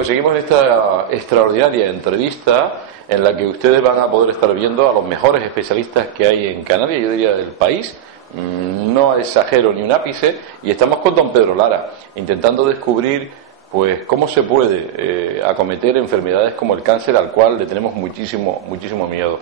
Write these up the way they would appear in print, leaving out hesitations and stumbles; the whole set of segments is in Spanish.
pues seguimos en esta extraordinaria entrevista en la que ustedes van a poder estar viendo a los mejores especialistas que hay en Canarias, yo diría del país. No exagero ni un ápice, y estamos con don Pedro Lara intentando descubrir pues cómo se puede acometer enfermedades como el cáncer, al cual le tenemos muchísimo miedo.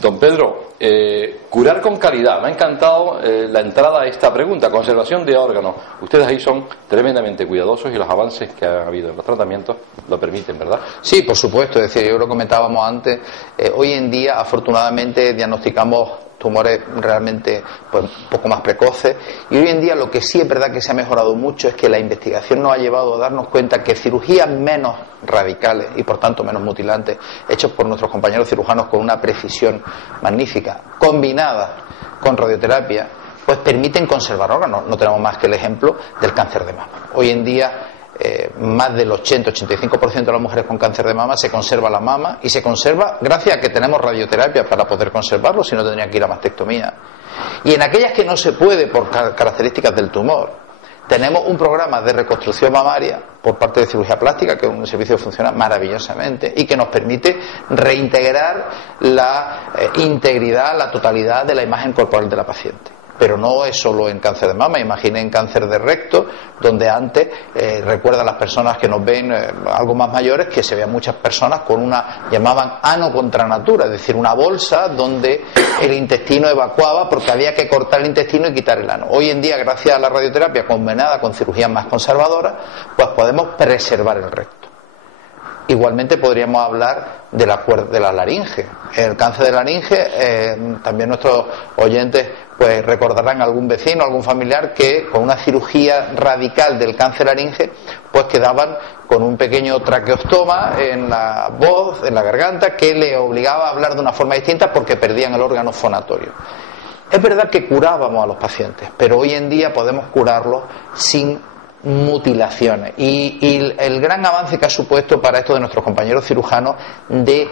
Don Pedro, curar con calidad. Me ha encantado la entrada a esta pregunta. Conservación de órganos. Ustedes ahí son tremendamente cuidadosos y los avances que ha habido en los tratamientos lo permiten, ¿verdad? Sí, por supuesto. Es decir, yo lo comentábamos antes. Hoy en día, afortunadamente, diagnosticamos tumores realmente pues un poco más precoces, y hoy en día lo que sí es verdad que se ha mejorado mucho es que la investigación nos ha llevado a darnos cuenta que cirugías menos radicales y por tanto menos mutilantes, hechos por nuestros compañeros cirujanos con una precisión magnífica, combinadas con radioterapia, pues permiten conservar órganos. No tenemos más que el ejemplo del cáncer de mama. Hoy en día más del 80-85% de las mujeres con cáncer de mama se conserva la mama, y se conserva gracias a que tenemos radioterapia para poder conservarlo, si no tendrían que ir a mastectomía. Y en aquellas que no se puede por características del tumor, tenemos un programa de reconstrucción mamaria por parte de cirugía plástica, que es un servicio que funciona maravillosamente y que nos permite reintegrar la integridad, la totalidad de la imagen corporal de la paciente. Pero no es solo en cáncer de mama. Imaginen cáncer de recto, donde antes, recuerda a las personas que nos ven algo más mayores, que se veían muchas personas con una, llamaban ano contra natura, es decir, una bolsa donde el intestino evacuaba porque había que cortar el intestino y quitar el ano. Hoy en día, gracias a la radioterapia combinada con cirugías más conservadoras, pues podemos preservar el recto. Igualmente podríamos hablar de la laringe. El cáncer de laringe, también nuestros oyentes pues recordarán algún vecino, algún familiar que con una cirugía radical del cáncer laringe pues quedaban con un pequeño traqueostoma en la voz, en la garganta, que le obligaba a hablar de una forma distinta porque perdían el órgano fonatorio. Es verdad que curábamos a los pacientes, pero hoy en día podemos curarlos sin mutilaciones, y el gran avance que ha supuesto para esto de nuestros compañeros cirujanos de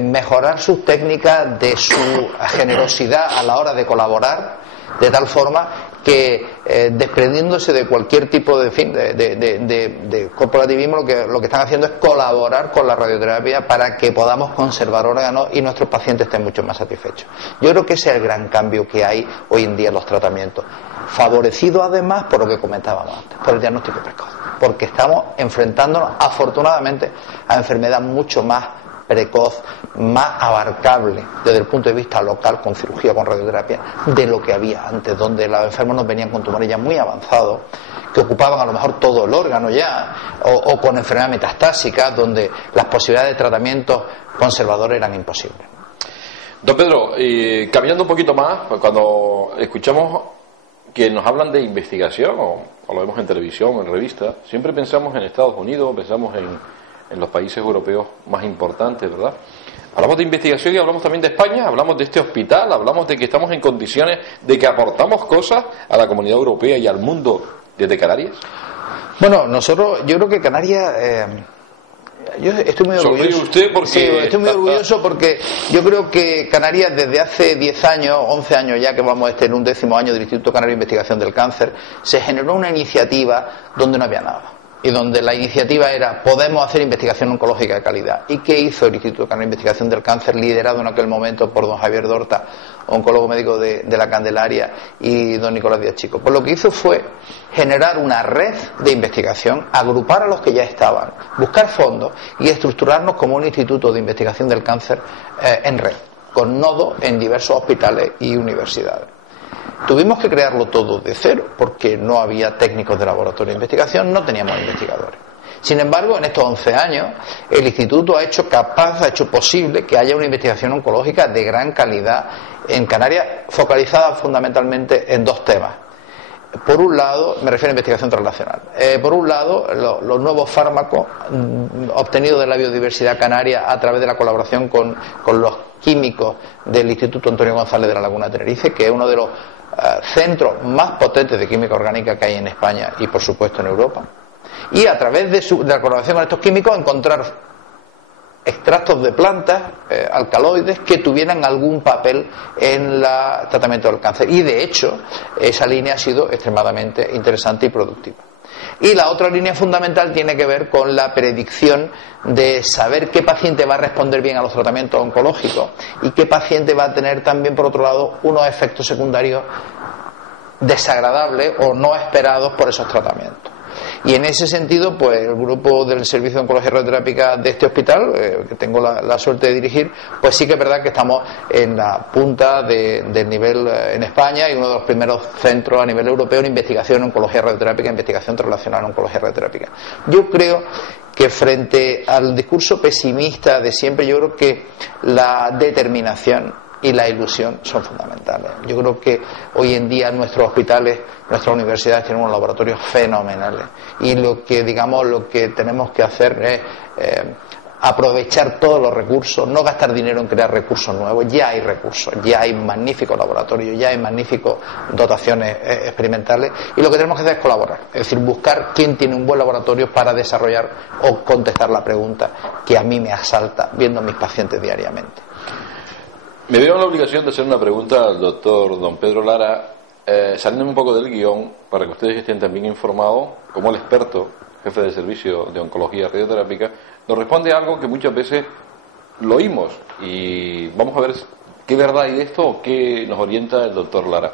mejorar sus técnicas, de su generosidad a la hora de colaborar, de tal forma que desprendiéndose de cualquier tipo de corporativismo, lo que están haciendo es colaborar con la radioterapia para que podamos conservar órganos y nuestros pacientes estén mucho más satisfechos. Yo creo que ese es el gran cambio que hay hoy en día en los tratamientos, favorecido además por lo que comentábamos antes, por el diagnóstico precoz, porque estamos enfrentándonos afortunadamente a enfermedad mucho más precoz, más abarcable desde el punto de vista local, con cirugía, con radioterapia, de lo que había antes, donde los enfermos nos venían con tumores ya muy avanzados, que ocupaban a lo mejor todo el órgano ya, o con enfermedad metastásica, donde las posibilidades de tratamiento conservador eran imposibles. Don Pedro, cambiando un poquito más, cuando escuchamos que nos hablan de investigación, o lo vemos en televisión o en revistas, siempre pensamos en Estados Unidos, pensamos en los países europeos más importantes, ¿verdad? Hablamos de investigación y hablamos también de España, hablamos de este hospital, hablamos de que estamos en condiciones de que aportamos cosas a la comunidad europea y al mundo desde Canarias. Bueno, yo creo que Canarias... yo estoy muy orgulloso. Usted porque... Sí, estoy muy orgulloso porque yo creo que Canarias, desde hace 10 años, 11 años ya, que vamos en un 10º año del Instituto Canario de Investigación del Cáncer, se generó una iniciativa donde no había nada. Y donde la iniciativa era: podemos hacer investigación oncológica de calidad. ¿Y qué hizo el Instituto Canario de Investigación del Cáncer, liderado en aquel momento por don Javier Dorta, oncólogo médico de la Candelaria, y don Nicolás Díaz Chico? Pues lo que hizo fue generar una red de investigación, agrupar a los que ya estaban, buscar fondos y estructurarnos como un instituto de investigación del cáncer en red, con nodos en diversos hospitales y universidades. Tuvimos que crearlo todo de cero, porque no había técnicos de laboratorio de investigación, no teníamos investigadores. Sin embargo, en estos 11 años, el Instituto ha hecho posible que haya una investigación oncológica de gran calidad en Canarias, focalizada fundamentalmente en dos temas. Por un lado, me refiero a investigación translacional. Por un lado, los nuevos fármacos obtenidos de la biodiversidad canaria a través de la colaboración con los químicos del Instituto Antonio González de la Laguna de Tenerife, que es uno de los centros más potentes de química orgánica que hay en España y por supuesto en Europa, y a través de la colaboración con estos químicos encontrar extractos de plantas, alcaloides, que tuvieran algún papel en el tratamiento del cáncer. Y de hecho, esa línea ha sido extremadamente interesante y productiva. Y la otra línea fundamental tiene que ver con la predicción de saber qué paciente va a responder bien a los tratamientos oncológicos y qué paciente va a tener también, por otro lado, unos efectos secundarios desagradables o no esperados por esos tratamientos. Y en ese sentido, pues el grupo del Servicio de Oncología Radioterápica de este hospital, que tengo la suerte de dirigir, pues sí que es verdad que estamos en la punta del nivel en España y uno de los primeros centros a nivel europeo en investigación en oncología radioterápica, investigación relacionada en oncología radioterápica. Yo creo que frente al discurso pesimista de siempre, yo creo que la determinación y la ilusión son fundamentales. Yo creo que hoy en día nuestros hospitales, nuestras universidades tienen unos laboratorios fenomenales y lo que tenemos que hacer es aprovechar todos los recursos, no gastar dinero en crear recursos nuevos. Ya hay recursos, ya hay magníficos laboratorios, ya hay magníficas dotaciones experimentales, y lo que tenemos que hacer es colaborar, es decir, buscar quién tiene un buen laboratorio para desarrollar o contestar la pregunta que a mí me asalta viendo a mis pacientes diariamente. Me veo en la obligación de hacer una pregunta al doctor don Pedro Lara, saliendo un poco del guión, para que ustedes estén también informados, como el experto, jefe de servicio de oncología radioterápica, nos responde algo que muchas veces lo oímos, y vamos a ver qué verdad hay de esto o qué nos orienta el doctor Lara.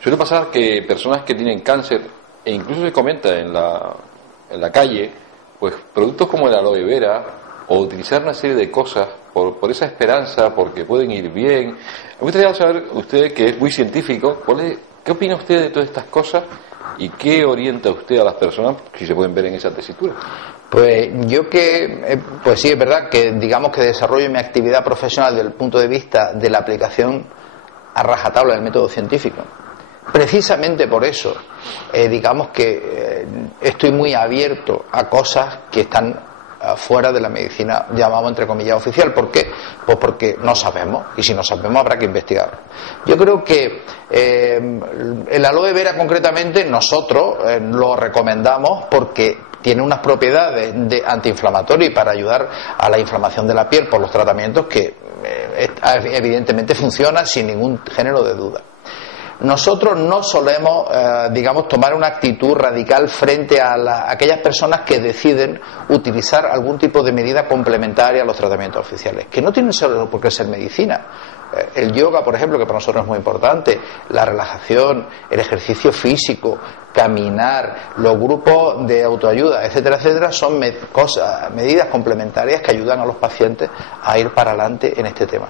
Suele pasar que personas que tienen cáncer, e incluso se comenta en la calle, pues productos como el aloe vera, o utilizar una serie de cosas por esa esperanza, porque pueden ir bien. Me gustaría saber, usted que es muy científico, ¿qué opina usted de todas estas cosas y qué orienta usted a las personas, si se pueden ver en esa tesitura? Pues pues sí, es verdad que digamos que desarrollo mi actividad profesional desde el punto de vista de la aplicación a rajatabla del método científico. Precisamente por eso, digamos que estoy muy abierto a cosas que están fuera de la medicina, llamamos entre comillas oficial. ¿Por qué? Pues porque no sabemos, y si no sabemos habrá que investigar. Yo creo que el aloe vera concretamente nosotros lo recomendamos porque tiene unas propiedades antiinflamatorias y para ayudar a la inflamación de la piel por los tratamientos que evidentemente funciona sin ningún género de duda. Nosotros no solemos, tomar una actitud radical frente a aquellas personas que deciden utilizar algún tipo de medida complementaria a los tratamientos oficiales, que no tienen solo por qué ser medicina. El yoga, por ejemplo, que para nosotros es muy importante, la relajación, el ejercicio físico, caminar, los grupos de autoayuda, etcétera, etcétera, son medidas complementarias que ayudan a los pacientes a ir para adelante en este tema.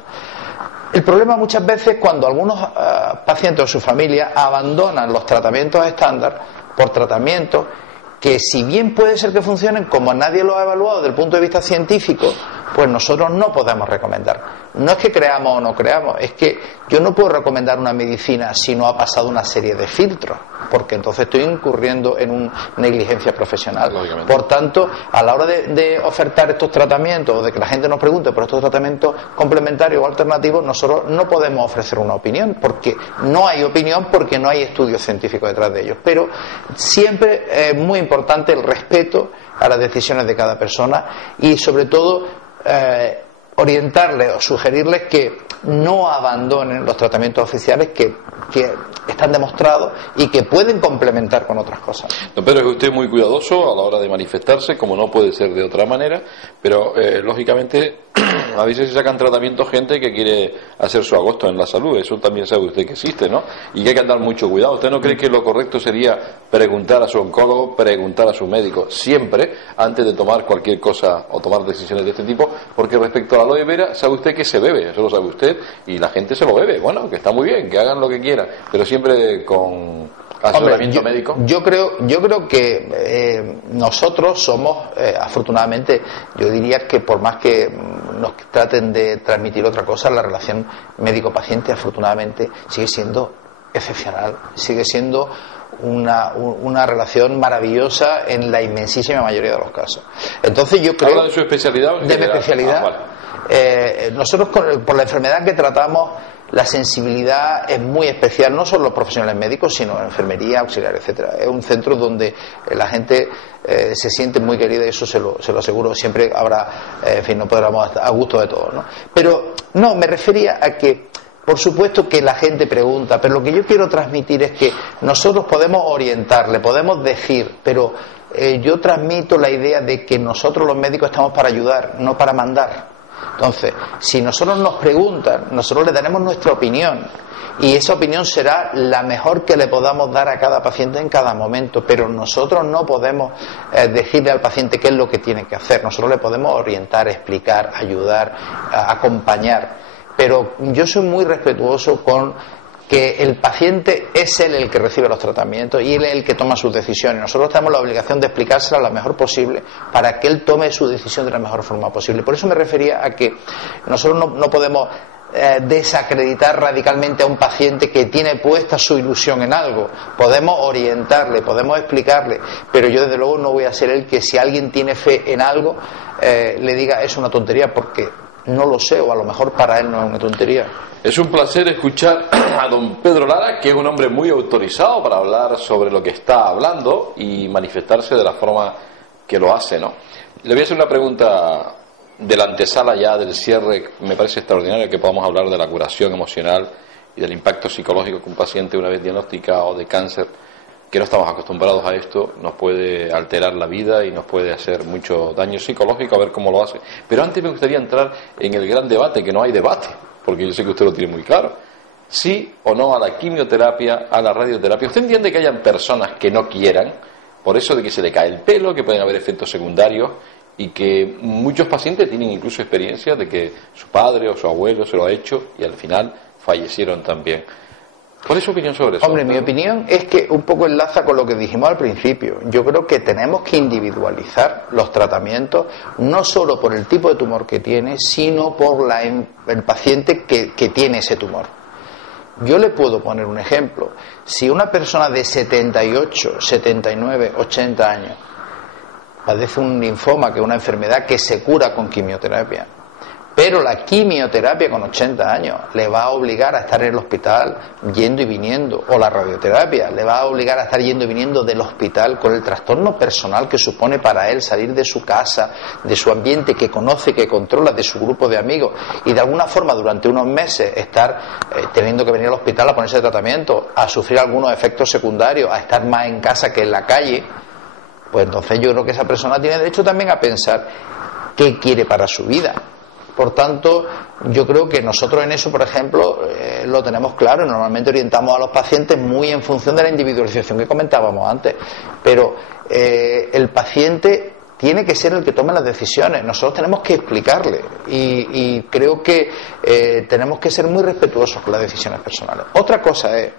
El problema muchas veces es cuando algunos pacientes o su familia abandonan los tratamientos estándar por tratamientos que, si bien puede ser que funcionen, como nadie lo ha evaluado desde el punto de vista científico, pues nosotros no podemos recomendar. No es que creamos o no creamos, es que yo no puedo recomendar una medicina si no ha pasado una serie de filtros, porque entonces estoy incurriendo en una negligencia profesional. Por tanto, a la hora de ofertar estos tratamientos o de que la gente nos pregunte por estos tratamientos complementarios o alternativos, nosotros no podemos ofrecer una opinión, porque no hay opinión, porque no hay estudios científicos detrás de ellos. Pero siempre es muy importante el respeto a las decisiones de cada persona y, sobre todo, orientarles o sugerirles que no abandonen los tratamientos oficiales que están demostrados y que pueden complementar con otras cosas. Don Pedro, es usted muy cuidadoso a la hora de manifestarse, como no puede ser de otra manera, pero lógicamente a veces se sacan tratamientos gente que quiere hacer su agosto en la salud. Eso también sabe usted que existe, ¿no? Y que hay que andar mucho cuidado. ¿Usted no cree que lo correcto sería preguntar a su oncólogo, preguntar a su médico siempre antes de tomar cualquier cosa o tomar decisiones de este tipo? Porque respecto a la aloe vera, sabe usted que se bebe, eso lo sabe usted, y la gente se lo bebe. Bueno, que está muy bien, que hagan lo que quieran, pero siempre con asesoramiento médico. Yo creo que nosotros somos, afortunadamente, yo diría que por más que nos traten de transmitir otra cosa, la relación médico-paciente afortunadamente sigue siendo excepcional, sigue siendo una relación maravillosa en la inmensísima mayoría de los casos. Entonces yo creo... ¿Habla de su especialidad? De mi especialidad. Vale. Nosotros por la enfermedad que tratamos la sensibilidad es muy especial, no solo los profesionales médicos, sino enfermería, auxiliar, etcétera. Es un centro donde la gente se siente muy querida, y eso se lo aseguro. Siempre habrá, en fin, no podremos estar a gusto de todos, ¿no? Pero no, me refería a que, por supuesto que la gente pregunta, pero lo que yo quiero transmitir es que nosotros podemos orientarle, podemos decir, pero yo transmito la idea de que nosotros los médicos estamos para ayudar, no para mandar. Entonces, si nosotros nos preguntan, nosotros le daremos nuestra opinión, y esa opinión será la mejor que le podamos dar a cada paciente en cada momento, pero nosotros no podemos decirle al paciente qué es lo que tiene que hacer. Nosotros le podemos orientar, explicar, ayudar, acompañar, pero yo soy muy respetuoso con que el paciente es él el que recibe los tratamientos y él es el que toma sus decisiones. Nosotros tenemos la obligación de explicársela lo mejor posible para que él tome su decisión de la mejor forma posible. Por eso me refería a que nosotros no podemos desacreditar radicalmente a un paciente que tiene puesta su ilusión en algo. Podemos orientarle, podemos explicarle, pero yo desde luego no voy a ser el que, si alguien tiene fe en algo, le diga es una tontería, porque no lo sé, o a lo mejor para él no es una tontería. Es un placer escuchar a don Pedro Lara, que es un hombre muy autorizado para hablar sobre lo que está hablando y manifestarse de la forma que lo hace, ¿no? Le voy a hacer una pregunta de la antesala ya del cierre. Me parece extraordinario que podamos hablar de la curación emocional y del impacto psicológico que un paciente, una vez diagnosticado de cáncer, que no estamos acostumbrados a esto, nos puede alterar la vida y nos puede hacer mucho daño psicológico, a ver cómo lo hace. Pero antes me gustaría entrar en el gran debate, que no hay debate, porque yo sé que usted lo tiene muy claro. Sí o no a la quimioterapia, a la radioterapia. ¿Usted entiende que hayan personas que no quieran, por eso de que se le cae el pelo, que pueden haber efectos secundarios, y que muchos pacientes tienen incluso experiencias de que su padre o su abuelo se lo ha hecho y al final fallecieron también? ¿Cuál es su opinión sobre eso? Hombre, mi opinión es que un poco enlaza con lo que dijimos al principio. Yo creo que tenemos que individualizar los tratamientos, no solo por el tipo de tumor que tiene, sino por el paciente que tiene ese tumor. Yo le puedo poner un ejemplo. Si una persona de 78, 79, 80 años padece un linfoma, que es una enfermedad que se cura con quimioterapia, pero la quimioterapia con 80 años le va a obligar a estar en el hospital yendo y viniendo, o la radioterapia le va a obligar a estar yendo y viniendo del hospital, con el trastorno personal que supone para él salir de su casa, de su ambiente que conoce, que controla, de su grupo de amigos, y de alguna forma durante unos meses estar teniendo que venir al hospital a ponerse tratamiento, a sufrir algunos efectos secundarios, a estar más en casa que en la calle. Pues entonces yo creo que esa persona tiene derecho también a pensar qué quiere para su vida. Por tanto, yo creo que nosotros en eso, por ejemplo, lo tenemos claro, y normalmente orientamos a los pacientes muy en función de la individualización que comentábamos antes. Pero el paciente tiene que ser el que tome las decisiones. Nosotros tenemos que explicarle, y creo que tenemos que ser muy respetuosos con las decisiones personales. Otra cosa es,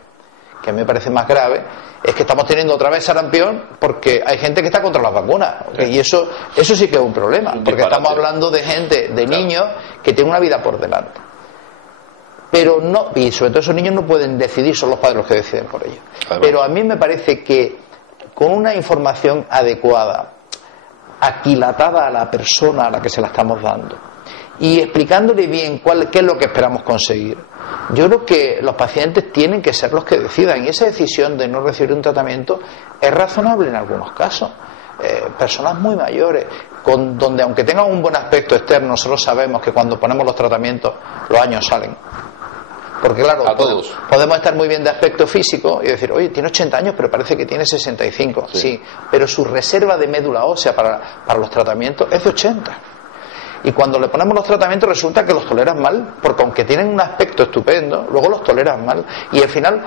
que me parece más grave, es que estamos teniendo otra vez sarampión porque hay gente que está contra las vacunas, y eso sí que es un problema, porque estamos hablando de gente, de niños que tienen una vida por delante, pero no, y sobre todo esos niños no pueden decidir, son los padres los que deciden por ellos. Pero a mí me parece que con una información adecuada, aquilatada a la persona a la que se la estamos dando, y explicándole bien qué es lo que esperamos conseguir, yo creo que los pacientes tienen que ser los que decidan, y esa decisión de no recibir un tratamiento es razonable en algunos casos. Personas muy mayores, donde aunque tengan un buen aspecto externo, nosotros sabemos que cuando ponemos los tratamientos los años salen. Porque claro, podemos estar muy bien de aspecto físico y decir, oye, tiene 80 años pero parece que tiene 65. Sí, pero su reserva de médula ósea para los tratamientos es de 80. Y cuando le ponemos los tratamientos resulta que los toleran mal, porque aunque tienen un aspecto estupendo, luego los toleran mal, y al final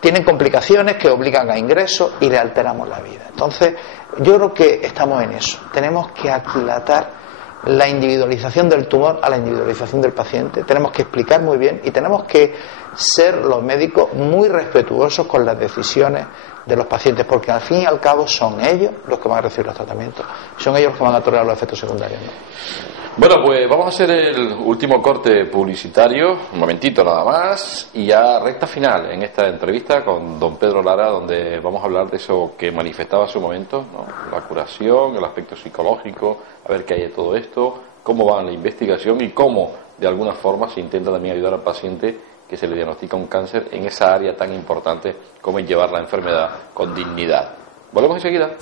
tienen complicaciones que obligan a ingresos y le alteramos la vida. Entonces yo creo que estamos en eso, tenemos que aquilatar la individualización del tumor a la individualización del paciente, tenemos que explicar muy bien y tenemos que ser los médicos muy respetuosos con las decisiones de los pacientes, porque al fin y al cabo son ellos los que van a recibir los tratamientos, son ellos los que van a tolerar los efectos secundarios, ¿no? Bueno, pues vamos a hacer el último corte publicitario, un momentito nada más, y ya recta final en esta entrevista con don Pedro Lara, donde vamos a hablar de eso que manifestaba hace un momento, ¿no? La curación, el aspecto psicológico, a ver qué hay de todo esto, cómo va la investigación y cómo de alguna forma se intenta también ayudar al paciente que se le diagnostica un cáncer en esa área tan importante como es llevar la enfermedad con dignidad. Volvemos enseguida.